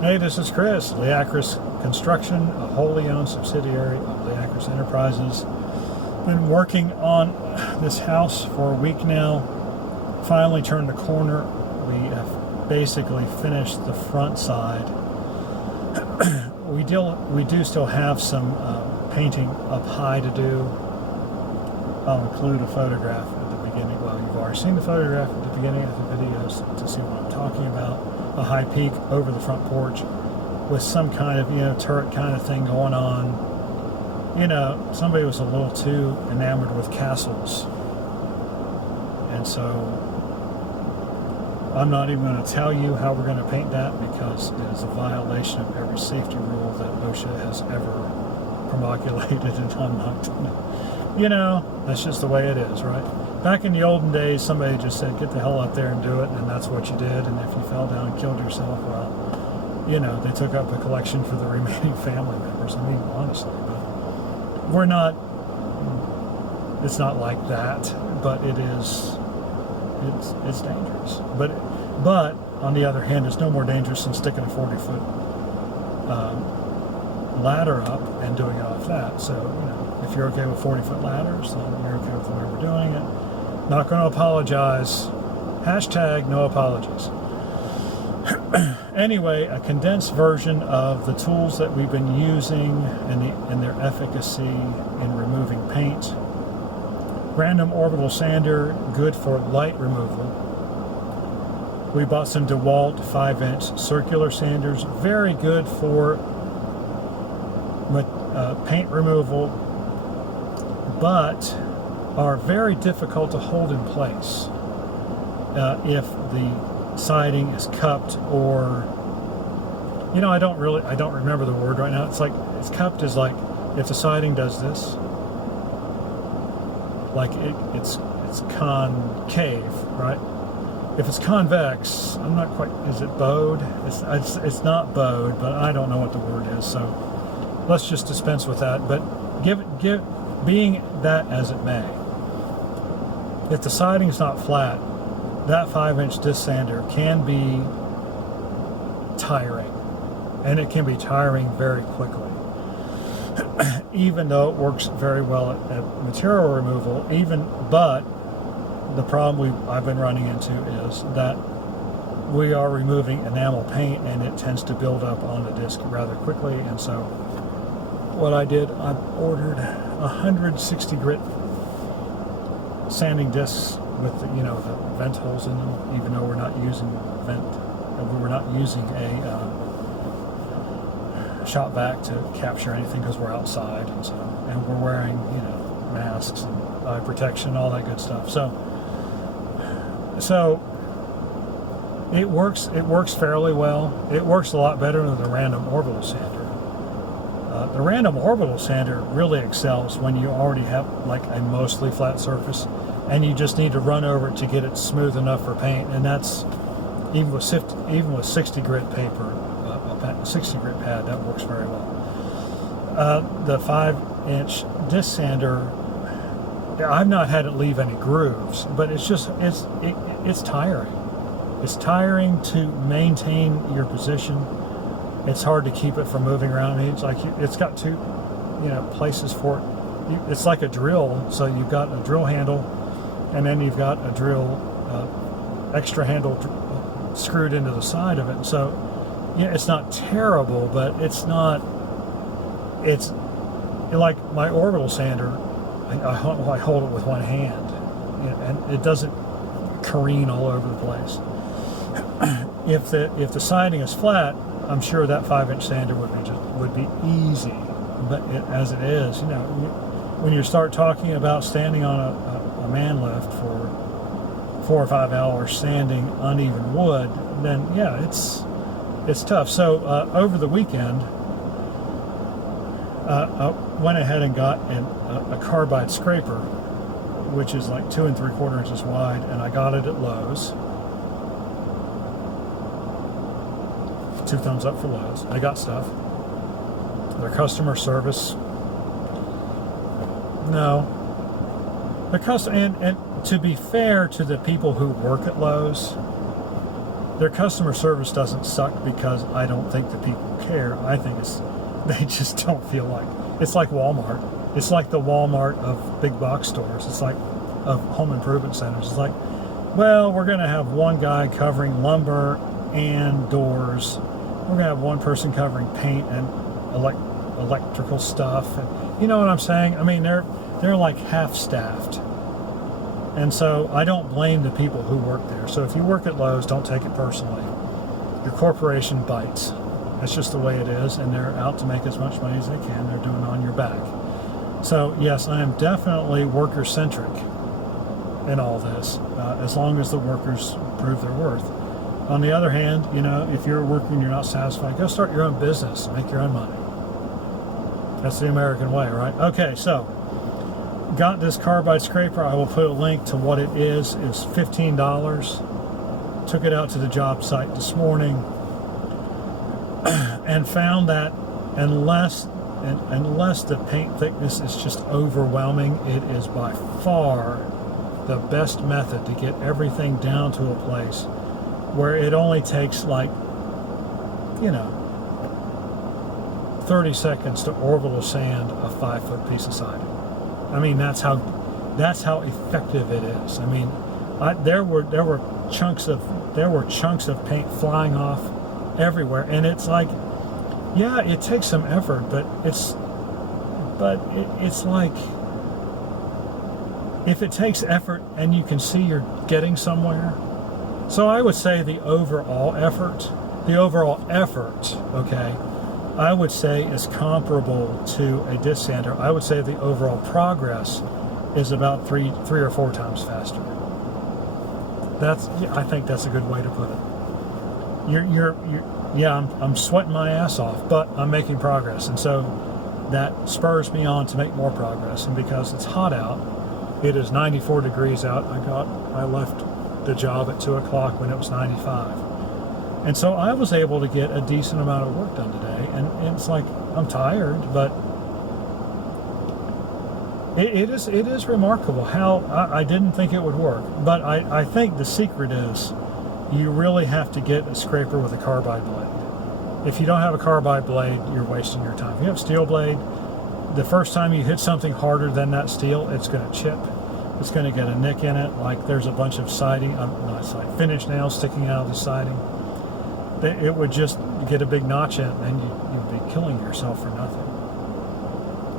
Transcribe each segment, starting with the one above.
Hey, this is Chris, Leacris Construction, a wholly owned subsidiary of Leacris Enterprises. Been working on this house for a week now. Finally turned the corner. We have basically finished the front side. We do still have some painting up high to do. I'll include a photograph at the beginning. Well, you've already seen the photograph at the beginning of the videos to see what I'm talking about. A high peak over the front porch with some kind of, turret kind of thing going on. Somebody was a little too enamored with castles. And so I'm not even going to tell you how we're going to paint that, because it is a violation of every safety rule that OSHA has ever promulgated, and I'm not going to, that's just the way it is, right? Back in the olden days, somebody just said, get the hell up there and do it, and that's what you did. And if you fell down and killed yourself, well, they took up a collection for the remaining family members. I mean, honestly, but we're not, it's not like that, but it's dangerous. But on the other hand, it's no more dangerous than sticking a 40-foot ladder up and doing it off that. So, if you're okay with 40-foot ladders, then you're okay with the way we're doing it. Not going to apologize. Hashtag no apologies. Anyway, a condensed version of the tools that we've been using and their efficacy in removing paint. Random orbital sander, good for light removal. We bought some DeWalt 5-inch circular sanders, very good for paint removal, but are very difficult to hold in place if the siding is cupped, or I don't remember the word right now. It's cupped is like if the siding does this, like it's concave, right? If it's convex, I'm not quite, is it bowed? It's not bowed, but I don't know what the word is, so let's just dispense with that. But being that as it may, if the siding is not flat, that 5-inch disc sander can be tiring, and it can be tiring very quickly. Even though it works very well at material removal, but the problem I've been running into is that we are removing enamel paint, and it tends to build up on the disc rather quickly. And so what I did, I ordered 160 grit sanding discs with the vent holes in them, even though we're not using a shop vac to capture anything, because we're outside, and we're wearing masks and eye protection, all that good stuff. So it works fairly well. It works a lot better than the random orbital sander. The random orbital sander really excels when you already have like a mostly flat surface, and you just need to run over it to get it smooth enough for paint. And that's even with 60 grit paper, 60 grit pad, that works very well. The 5-inch disc sander, I've not had it leave any grooves, but it's tiring. It's tiring to maintain your position. It's hard to keep it from moving around. It's got two, places for it. It's like a drill. So you've got a drill handle, and then you've got a drill, extra handle screwed into the side of it. So, it's not terrible, but it's like my orbital sander. I hold it with one hand, and it doesn't careen all over the place. If the siding is flat, I'm sure that 5-inch sander would be easy. But as it is, when you start talking about standing on a man lift for 4 or 5 hours sanding uneven wood, then it's tough. So over the weekend, I went ahead and got a carbide scraper, which is like 2 3/4 inches wide, and I got it at Lowe's. 2 thumbs up for Lowe's. They got stuff. Their customer service, no. And to be fair to the people who work at Lowe's, their customer service doesn't suck because I don't think the people care. I think they just don't feel like. It's like Walmart. It's like the Walmart of big box stores. It's like of home improvement centers. It's like, well, we're going to have one guy covering lumber and doors. We're going to have one person covering paint and electrical stuff. And, you know what I'm saying? I mean, they're like half-staffed. And so I don't blame the people who work there. So if you work at Lowe's, don't take it personally. Your corporation bites. That's just the way it is, and they're out to make as much money as they can. They're doing it on your back. So yes, I am definitely worker-centric in all this, as long as the workers prove their worth. On the other hand, you know, if you're working and you're not satisfied, go start your own business, make your own money. That's the American way, right? Okay, so got this carbide scraper. I will put a link to what it is. It's $15. Took it out to the job site this morning and found that unless the paint thickness is just overwhelming, it is by far the best method to get everything down to a place where it only takes, like, you know, 30 seconds to orbital sand a 5-foot piece of siding. I mean, that's how effective it is. I mean, there were chunks of paint flying off everywhere, and it's like, yeah, it takes some effort, but it's like, if it takes effort and you can see you're getting somewhere. So I would say the overall effort, okay, I would say is comparable to a disc sander. I would say the overall progress is about three or four times faster. I think that's a good way to put it. I'm sweating my ass off, but I'm making progress, and so that spurs me on to make more progress. And because it's hot out, it is 94 degrees out. I left the job at 2 o'clock when it was 95. And so I was able to get a decent amount of work done today. And it's like, I'm tired, but it is remarkable how I didn't think it would work. But I think the secret is you really have to get a scraper with a carbide blade. If you don't have a carbide blade, you're wasting your time. If you have a steel blade, the first time you hit something harder than that steel, it's going to chip. It's going to get a nick in it, like there's a bunch of siding, finish nails sticking out of the siding. It would just get a big notch in it, and you'd be killing yourself for nothing.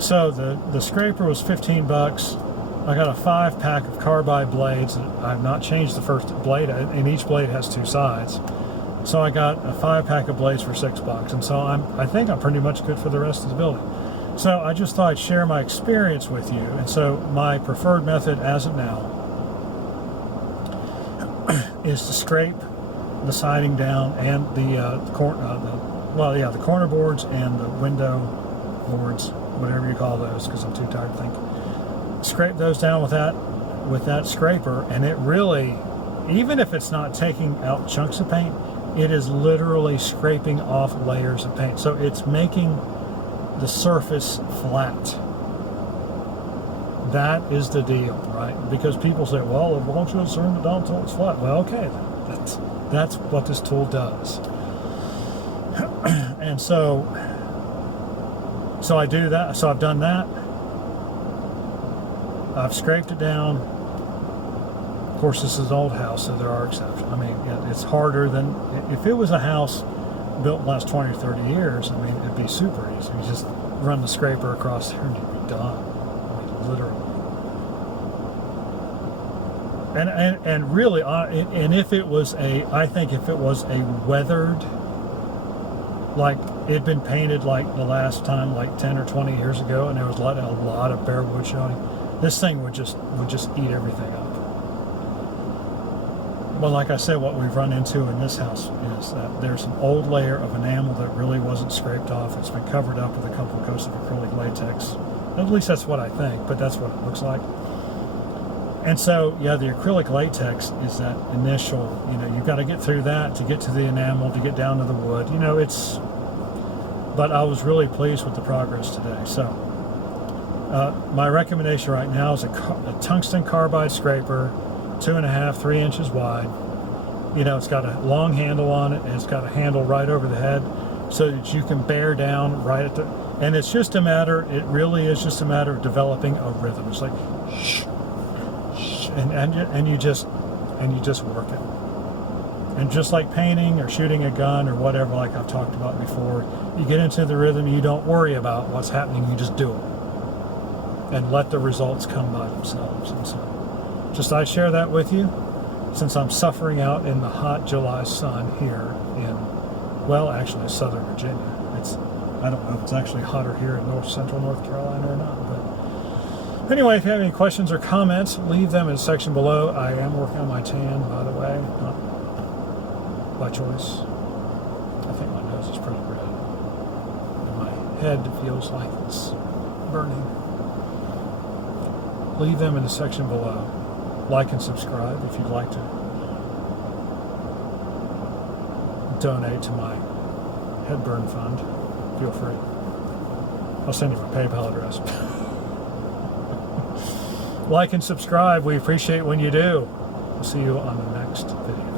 So the scraper was $15. I got a 5-pack of carbide blades. I've not changed the first blade, and each blade has 2 sides. So I got a 5-pack of blades for $6, and so I think I'm pretty much good for the rest of the building. So I just thought I'd share my experience with you. And so my preferred method as of now is to scrape the siding down and the corner boards and the window boards, whatever you call those, because I'm too tired to think. Scrape those down with that scraper, and it really, even if it's not taking out chunks of paint, it is literally scraping off layers of paint. So it's making the surface flat. That is the deal, right? Because people say, well, why don't you assume it down until it's flat? Well, okay, that's what this tool does. And so I do that. So I've done that. I've scraped it down. Of course, this is an old house, so there are exceptions. I mean, it's harder than if it was a house built in the last 20 or 30 years. I mean, it'd be super easy. You just run the scraper across there and you'd be done. I mean, literally. And really, and if it was I think if it was a weathered, like it'd been painted like the last time, like 10 or 20 years ago, and there was a lot of bare wood showing, this thing would just eat everything up. But like I said, what we've run into in this house is that there's an old layer of enamel that really wasn't scraped off. It's been covered up with a couple of coats of acrylic latex. At least that's what I think, but that's what it looks like. And so, yeah, the acrylic latex is that initial, you've got to get through that to get to the enamel, to get down to the wood. But I was really pleased with the progress today. So, my recommendation right now is a tungsten carbide scraper, 2.5, 3 inches wide. It's got a long handle on it, and it's got a handle right over the head so that you can bear down right at and it really is just a matter of developing a rhythm. It's like, shh, shh, and you just work it. And just like painting or shooting a gun or whatever, like I've talked about before, you get into the rhythm, you don't worry about what's happening, you just do it. And let the results come by themselves. And so, just I share that with you, since I'm suffering out in the hot July sun here actually Southern Virginia. I don't know if it's actually hotter here in central North Carolina or not, but anyway, if you have any questions or comments, leave them in the section below. I am working on my tan, by the way, not by choice. I think my nose is pretty red, and my head feels like it's burning. Leave them in the section below. Like and subscribe if you'd like to donate to my Headburn Fund. Feel free. I'll send you my PayPal address. Like and subscribe. We appreciate when you do. We'll see you on the next video.